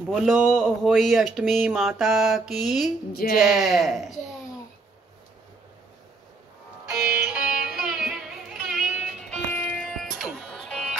बोलो होई अष्टमी माता की जय।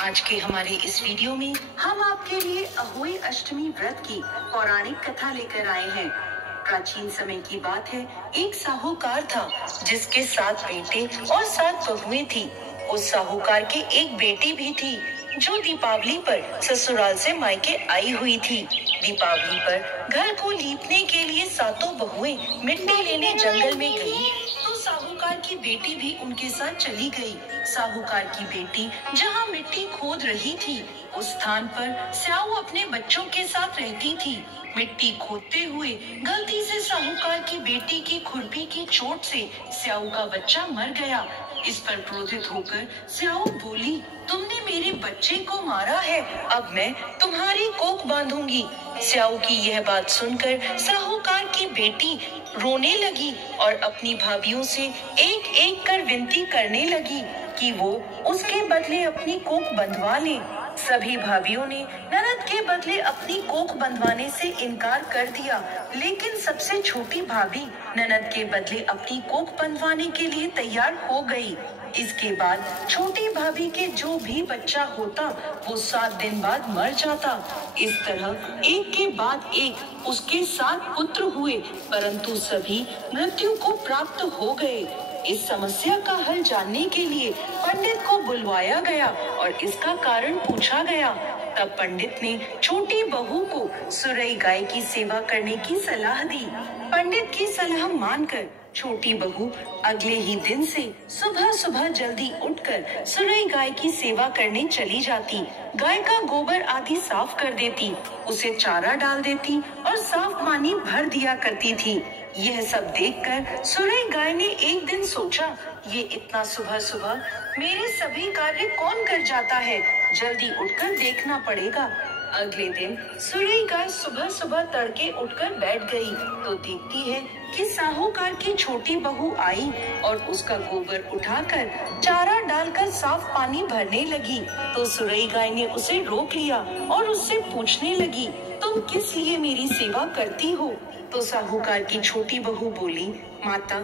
आज के हमारे इस वीडियो में हम आपके लिए अहोई अष्टमी व्रत की पौराणिक कथा लेकर आए हैं। प्राचीन समय की बात है, एक साहूकार था जिसके 7 बेटे और 7 बहुएं थी। उस साहूकार के एक बेटी भी थी जो दीपावली पर ससुराल से मायके आई हुई थी। दीपावली पर घर को लीपने के लिए 7 बहुएं मिट्टी लेने जंगल में गई तो साहूकार की बेटी भी उनके साथ चली गई। साहूकार की बेटी जहाँ मिट्टी खोद रही थी उस स्थान पर स्याऊ अपने बच्चों के साथ रहती थी। मिट्टी खोदते हुए गलती से साहूकार की बेटी की खुरपी की चोट से स्याऊ का बच्चा मर गया। इस पर क्रोधित होकर स्याऊ बोली, तुमने मेरे बच्चे को मारा है, अब मैं तुम्हारी कोख बांधूंगी। स्याऊ की यह बात सुनकर साहूकार की बेटी रोने लगी और अपनी भाभियों से एक एक कर विनती करने लगी कि वो उसके बदले अपनी कोख बंधवा ले। सभी भाभियों ने ननद के बदले अपनी कोख बंधवाने से इनकार कर दिया, लेकिन सबसे छोटी भाभी ननद के बदले अपनी कोख बंधवाने के लिए तैयार हो गई। इसके बाद छोटी भाभी के जो भी बच्चा होता वो 7 दिन बाद मर जाता। इस तरह एक के बाद एक उसके 7 पुत्र हुए, परंतु सभी मृत्यु को प्राप्त हो गए। इस समस्या का हल जानने के लिए पंडित को बुलवाया गया और इसका कारण पूछा गया। तब पंडित ने छोटी बहू को सुरई गाय की सेवा करने की सलाह दी। पंडित की सलाह मानकर छोटी बहू अगले ही दिन से सुबह सुबह जल्दी उठकर सुरई गाय की सेवा करने चली जाती। गाय का गोबर आदि साफ कर देती, उसे चारा डाल देती और साफ पानी भर दिया करती थी। यह सब देखकर सुरई गाय ने एक दिन सोचा, ये इतना सुबह सुबह मेरे सभी कार्य कौन कर जाता है, जल्दी उठकर देखना पड़ेगा। अगले दिन सुरई गाय सुबह सुबह तड़के उठकर बैठ गई तो देखती है कि साहूकार की छोटी बहू आई और उसका गोबर उठाकर चारा डालकर साफ पानी भरने लगी। तो सुरई गाय ने उसे रोक लिया और उससे पूछने लगी, तुम किस लिए मेरी सेवा करती हो? तो साहूकार की छोटी बहू बोली, माता,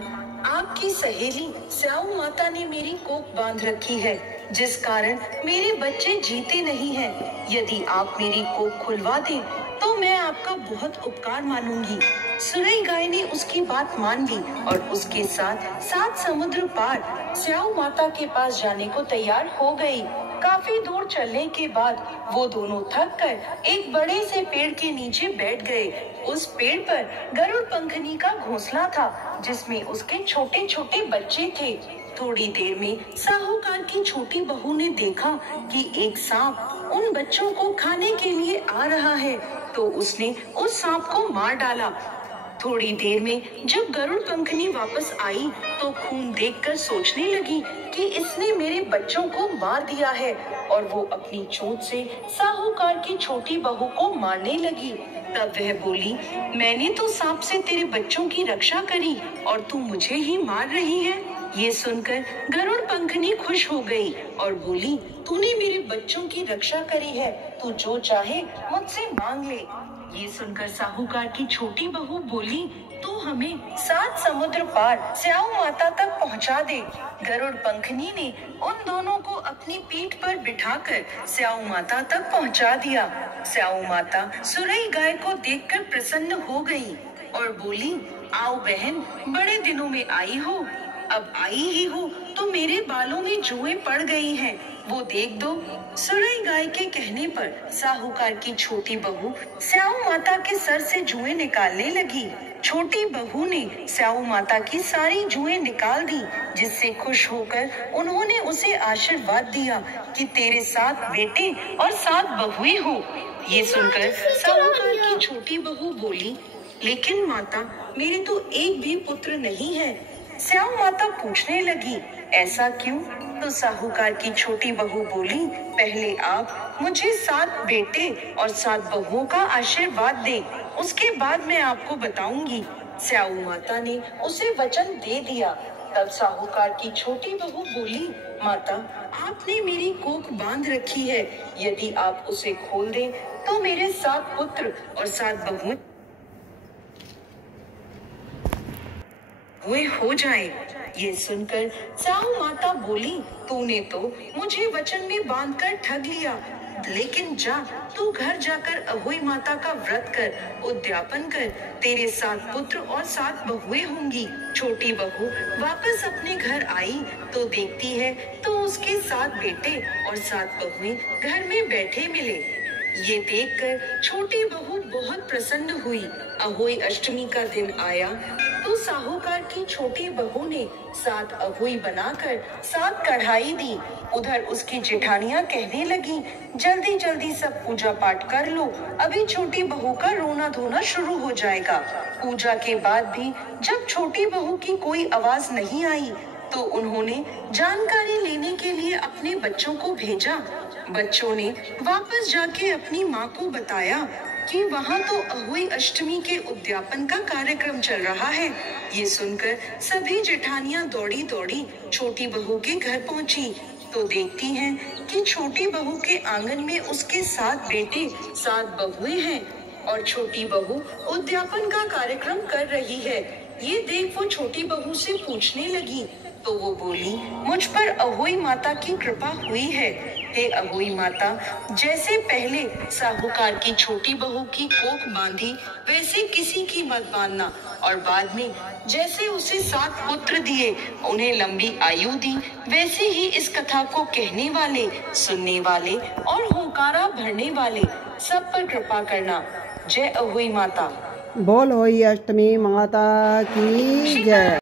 आपकी सहेली स्याऊ माता ने मेरी कोख बांध रखी है, जिस कारण मेरे बच्चे जीते नहीं हैं। यदि आप मेरी कोख खुलवा दें तो मैं आपका बहुत उपकार मानूंगी। सुरई गाय ने उसकी बात मान ली और उसके साथ 7 समुद्र पार स्याऊ माता के पास जाने को तैयार हो गई। काफी दूर चलने के बाद वो दोनों थक कर एक बड़े से पेड़ के नीचे बैठ गए। उस पेड़ पर गरुड़ पंखनी का घोंसला था जिसमें उसके छोटे छोटे बच्चे थे। थोड़ी देर में साहूकार की छोटी बहू ने देखा कि एक सांप उन बच्चों को खाने के लिए आ रहा है, तो उसने उस सांप को मार डाला। थोड़ी देर में जब गरुड़ पंखनी वापस आई तो खून देखकर सोचने लगी कि इसने मेरे बच्चों को मार दिया है, और वो अपनी चोट से साहूकार की छोटी बहू को मारने लगी। तब वह बोली, मैंने तो सांप से तेरे बच्चों की रक्षा करी और तू मुझे ही मार रही है। ये सुनकर गरुड़ पंखनी खुश हो गई और बोली, तूने मेरे बच्चों की रक्षा करी है, तू जो चाहे मुझसे मांग ले। ये सुनकर साहूकार की छोटी बहू बोली, तू हमें 7 समुद्र पार स्याऊ माता तक पहुंचा दे। गरुड़ पंखनी ने उन दोनों को अपनी पीठ पर बिठाकर स्याऊ माता तक पहुंचा दिया। स्याऊ माता सुरई गाय को देखकर प्रसन्न हो गई और बोली, आओ बहन, बड़े दिनों में आई हो। अब आई ही हो तो मेरे बालों में जुएं पड़ गई हैं, वो देख दो। सुरई गाय के कहने पर साहूकार की छोटी बहू स्याऊ माता के सर से जुएं निकालने लगी। छोटी बहू ने स्याऊ माता की सारी जुएं निकाल दी, जिससे खुश होकर उन्होंने उसे आशीर्वाद दिया कि तेरे 7 बेटे और 7 बहुएं हो। ये सुनकर साहूकार की छोटी बहू बोली, लेकिन माता, मेरे तो एक भी पुत्र नहीं है। स्याऊ माता पूछने लगी, ऐसा क्यों? तो साहूकार की छोटी बहू बोली, पहले आप मुझे 7 बेटे और 7 बहुओं का आशीर्वाद दें, उसके बाद मैं आपको बताऊंगी। स्याऊ माता ने उसे वचन दे दिया। तब साहूकार की छोटी बहू बोली, माता, आपने मेरी कोख बांध रखी है, यदि आप उसे खोल दें तो मेरे 7 पुत्र और 7 बहुएं हुए हो जाए। ये सुनकर साहू माता बोली, तूने तो मुझे वचन में बांधकर ठग लिया, लेकिन जा तू घर जाकर अहोई माता का व्रत कर, उद्यापन कर, तेरे 7 पुत्र और 7 बहुएं होंगी। छोटी बहू वापस अपने घर आई तो देखती है तो उसके 7 बेटे और 7 बहुएं घर में बैठे मिले। ये देखकर छोटी बहू बहुत प्रसन्न हुई। अहोई अष्टमी का दिन आया तो साहूकार की छोटी बहू ने 7 अहोई बनाकर 7 कढ़ाई दी। उधर उसकी जेठानियां कहने लगी, जल्दी जल्दी सब पूजा पाठ कर लो, अभी छोटी बहू का रोना धोना शुरू हो जाएगा। पूजा के बाद भी जब छोटी बहू की कोई आवाज नहीं आई तो उन्होंने जानकारी लेने के लिए अपने बच्चों को भेजा। बच्चों ने वापस जाके अपनी माँ को बताया कि वहाँ तो अहोई अष्टमी के उद्यापन का कार्यक्रम चल रहा है। ये सुनकर सभी जेठानियां दौड़ी दौड़ी छोटी बहू के घर पहुँची तो देखती हैं कि छोटी बहू के आंगन में उसके 7 बेटे 7 बहुएं हैं और छोटी बहू उद्यापन का कार्यक्रम कर रही है। ये देख वो छोटी बहू से पूछने लगी तो वो बोली, मुझ पर अहोई माता की कृपा हुई है। हे अहोई माता, जैसे पहले साहूकार की छोटी बहू की कोख बांधी वैसे किसी की मत बांधना, और बाद में जैसे उसे 7 पुत्र दिए उन्हें लंबी आयु दी, वैसे ही इस कथा को कहने वाले, सुनने वाले और होकारा भरने वाले सब पर कृपा करना। जय अहोई माता। बोल अहोई अष्टमी माता की जय।